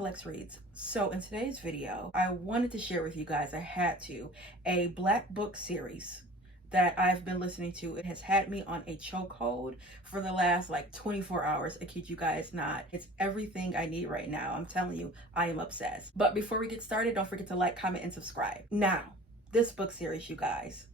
to Lex Reads. So in today's video, I wanted to share with you guys, a Black book series that I've been listening to. It has had me on a chokehold for the last 24 hours. I kid you guys not. It's everything I need right now. I'm telling you, I am obsessed. But before we get started, don't forget to like, comment, and subscribe. Now, this book series, you guys,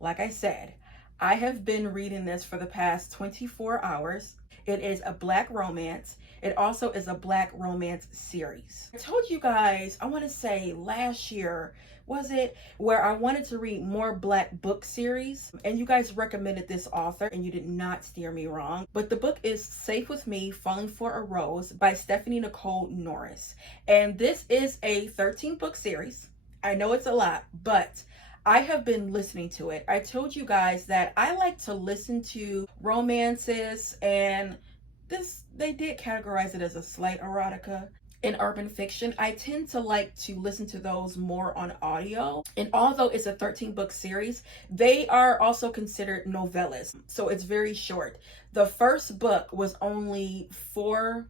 like I said, I have been reading this for the past 24 hours. It is a Black romance. It also is a Black romance series. I told you guys, I want to say last year, was it, where I wanted to read more Black book series, and you guys recommended this author and you did not steer me wrong. But the book is Safe With Me, Falling for a Rose by Nicole Norris. And this is a 13 book series. I know it's a lot, but I have been listening to it. I told you guys that I like to listen to romances, and they did categorize it as a slight erotica in urban fiction. I tend to like to listen to those more on audio. And although it's a 13 book series, they are also considered novellas. So it's very short. The first book was only four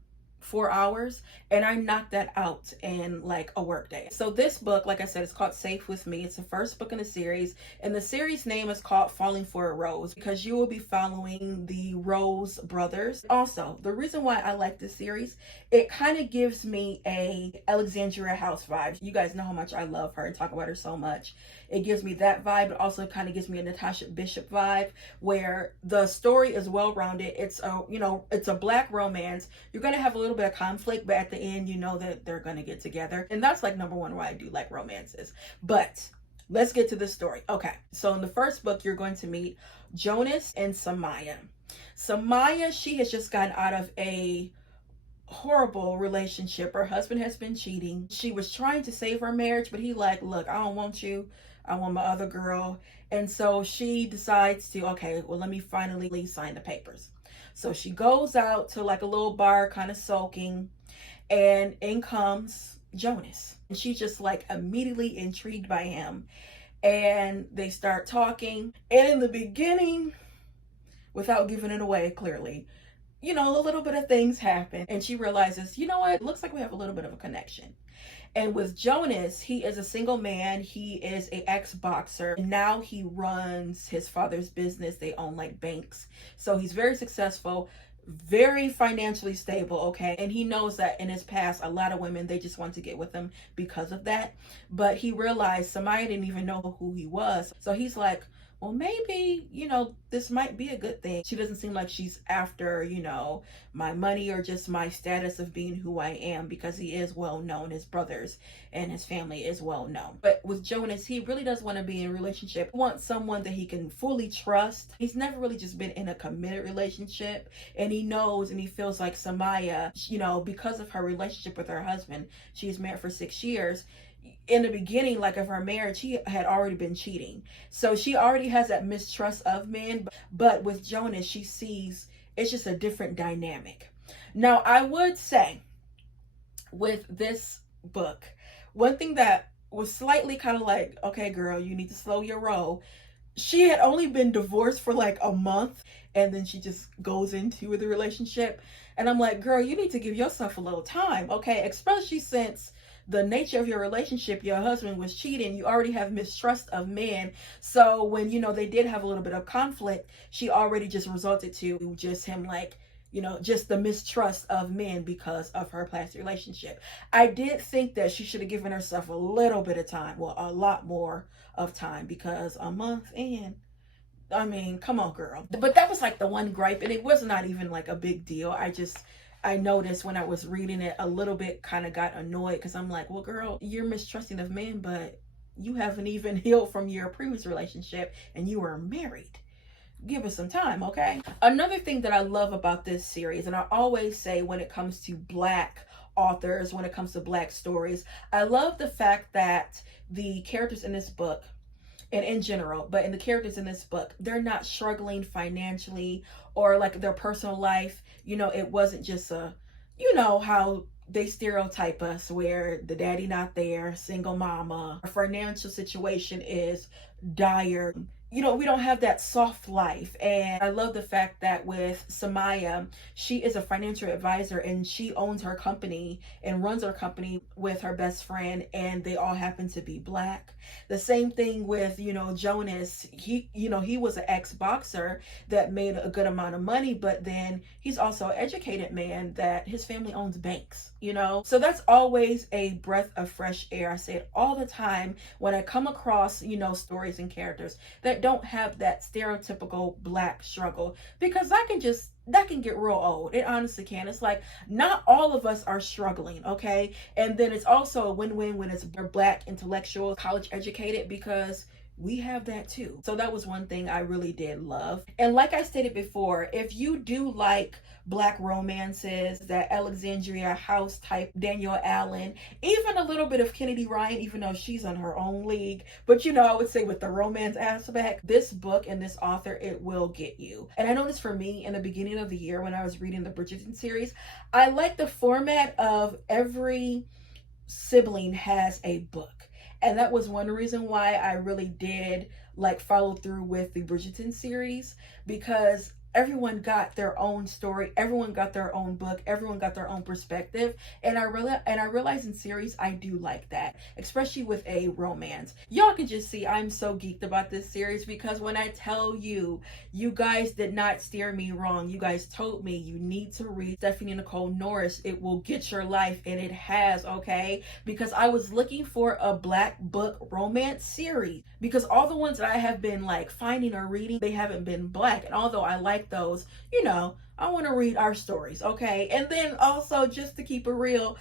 hours, and I knocked that out in like a work day. So this book, like I said, is called Safe With Me. It's the first book in the series, and the series name is called Falling for a Rose because you will be following the Rose brothers. Also, the reason why I like this series, it kind of gives me a Alexandria House vibe. You guys know how much I love her and talk about her so much. It gives me that vibe. It also kind of gives me a Natasha Bishop vibe, where the story is well-rounded. It's a Black romance. You're gonna have a little bit of conflict, but at the end, you know that they're gonna get together. And that's like number one why I do like romances. But let's get to the story. Okay, so in the first book, you're going to meet Jonas and Samaya. Samaya, she has just gotten out of a horrible relationship. Her husband has been cheating. She was trying to save her marriage, but he like, look, I don't want you. I want my other girl. And so she decides to, okay, well, let me finally sign the papers. So she goes out to like a little bar, kind of soaking, and in comes Jonas. And she's just like immediately intrigued by him. And they start talking. And in the beginning, without giving it away clearly, a little bit of things happen. And she realizes, you know what, it looks like we have a little bit of a connection. And with Jonas, he is a single man. He is an ex-boxer. Now he runs his father's business. They own like banks. So he's very successful, very financially stable, okay? And he knows that in his past, a lot of women, they just want to get with him because of that. But he realized somebody didn't even know who he was. So he's like, well, maybe, this might be a good thing. She doesn't seem like she's after, my money or just my status of being who I am, because he is well known. His brothers and his family is well known. But with Jonas, he really does want to be in a relationship. He wants someone that he can fully trust. He's never really just been in a committed relationship. And he knows and he feels like Samaya, because of her relationship with her husband, she's married for 6 years. In the beginning, like of her marriage, he had already been cheating. So she already has that mistrust of men. But with Jonas, she sees it's just a different dynamic. Now, I would say with this book, one thing that was slightly kind of like, okay, girl, you need to slow your roll. She had only been divorced for like a month, and then she just goes into the relationship. And I'm like, girl, you need to give yourself a little time, okay? Especially since the nature of your relationship, your husband was cheating, you already have mistrust of men. So when, they did have a little bit of conflict, she already just resulted to just him like, just the mistrust of men because of her past relationship. I did think that she should have given herself a little bit of time, well, a lot more of time, because a month in, I mean, come on, girl. But that was like the one gripe, and it was not even like a big deal. I noticed when I was reading it, a little bit kind of got annoyed, because I'm like, well, girl, you're mistrusting of men, but you haven't even healed from your previous relationship and you were married. Give us some time, okay? Another thing that I love about this series, and I always say when it comes to Black authors, when it comes to Black stories, I love the fact that the characters in this book, and in general, but in the characters in this book, they're not struggling financially or like their personal life. It wasn't just how they stereotype us where the daddy not there, single mama, our financial situation is dire. we don't have that soft life. And I love the fact that with Samaya, she is a financial advisor and she owns her company and runs her company with her best friend, and they all happen to be Black. The same thing with, Jonas. He was an ex-boxer that made a good amount of money, but then he's also an educated man that his family owns banks. So that's always a breath of fresh air. I say it all the time when I come across, stories and characters that don't have that stereotypical Black struggle, because that can get real old. It honestly can. It's like not all of us are struggling, okay? And then it's also a win-win when it's Black intellectuals, college educated, because we have that too. So that was one thing I really did love. And like I stated before, if you do like Black romances, that Alexandria House type, Daniel Allen, even a little bit of Kennedy Ryan, even though she's on her own league, but I would say with the romance aspect, this book and this author, it will get you. And I know this for me in the beginning of the year when I was reading the Bridgerton series, I like the format of every sibling has a book. And that was one reason why I really did like follow through with the Bridgerton series, because everyone got their own story, everyone got their own book, everyone got their own perspective, and I realize in series I do like that, especially with a romance. Y'all can just see I'm so geeked about this series, because when I tell you, you guys did not steer me wrong. You guys told me you need to read Stephanie Nicole Norris. It will get your life, and it has, okay? Because I was looking for a Black book romance series, because all the ones that I have been like finding or reading, they haven't been Black. And although I like those, I want to read our stories, okay? And then also, just to keep it real,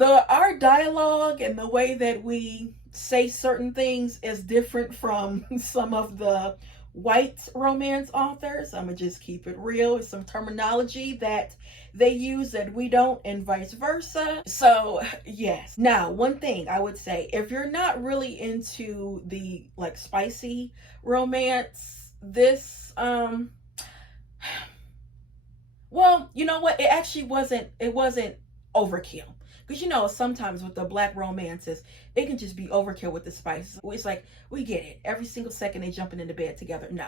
our dialogue and the way that we say certain things is different from some of the white romance authors. I'm gonna just keep it real. It's some terminology that they use that we don't, and vice versa. So yes. Now, one thing I would say, if you're not really into the like spicy romance, this well, you know what? It wasn't overkill. Because sometimes with the Black romances, it can just be overkill with the spices. It's like, we get it. Every single second they jumping into bed together. No.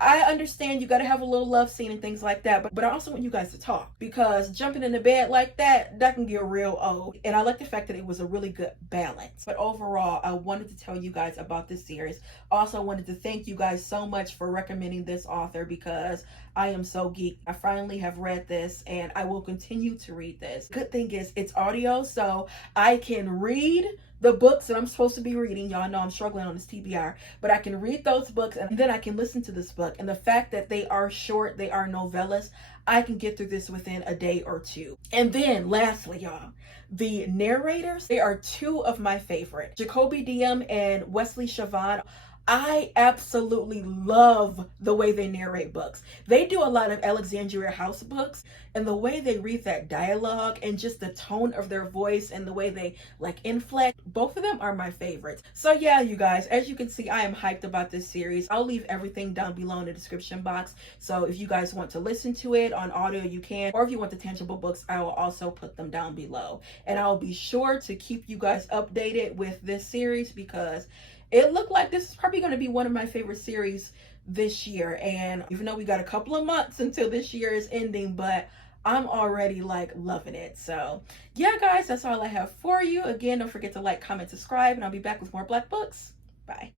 I understand you got to have a little love scene and things like that, but I also want you guys to talk, because jumping into bed like that can get real old. And I like the fact that it was a really good balance. But overall, I wanted to tell you guys about this series. Also, I wanted to thank you guys so much for recommending this author, because I am so geeked. I finally have read this, and I will continue to read this. Good thing is it's audio, so I can read the books that I'm supposed to be reading. Y'all know I'm struggling on this TBR, but I can read those books, and then I can listen to this book. And the fact that they are short, they are novellas, I can get through this within a day or two. And then lastly, y'all, the narrators, they are two of my favorite. Jacoby Diem and Wesley Chavon. I absolutely love the way they narrate books. They do a lot of Alexandria House books, and the way they read that dialogue and just the tone of their voice and the way they like inflect, both of them are my favorites. So yeah, you guys, as you can see, I am hyped about this series. I'll leave everything down below in the description box. So if you guys want to listen to it on audio, you can, or if you want the tangible books, I will also put them down below. And I'll be sure to keep you guys updated with this series, because it looked like this is probably going to be one of my favorite series this year. And even though we got a couple of months until this year is ending, but I'm already like loving it. So yeah, guys, that's all I have for you. Again, don't forget to like, comment, subscribe, and I'll be back with more Black books. Bye.